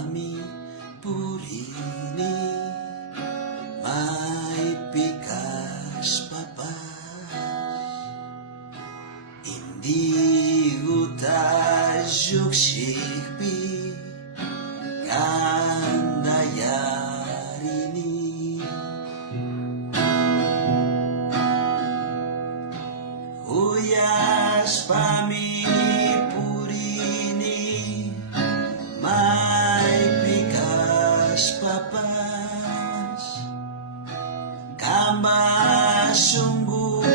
pami purini may pikas papas hindi utasyok sikpi kandayarini uyas pami purini may pikas papas kamba sungguh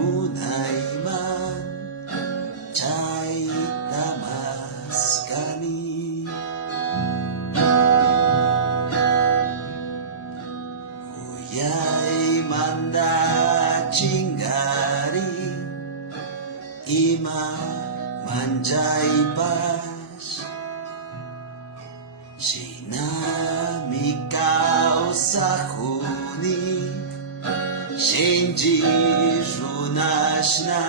munay man chay tamas kani uyay manda cingari ima manjay pas sinamikaw sa huni Shinji runas na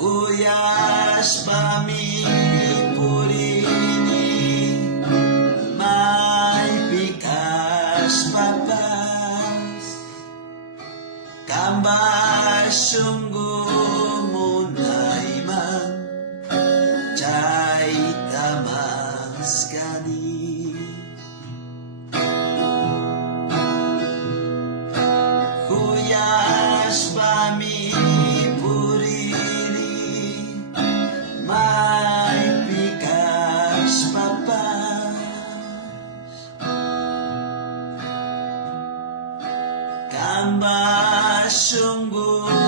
Huyas pami purini may pikas papas kamba sungguh munay man chay tamas kani Huyas pami purini may pikas papas kamba sungguh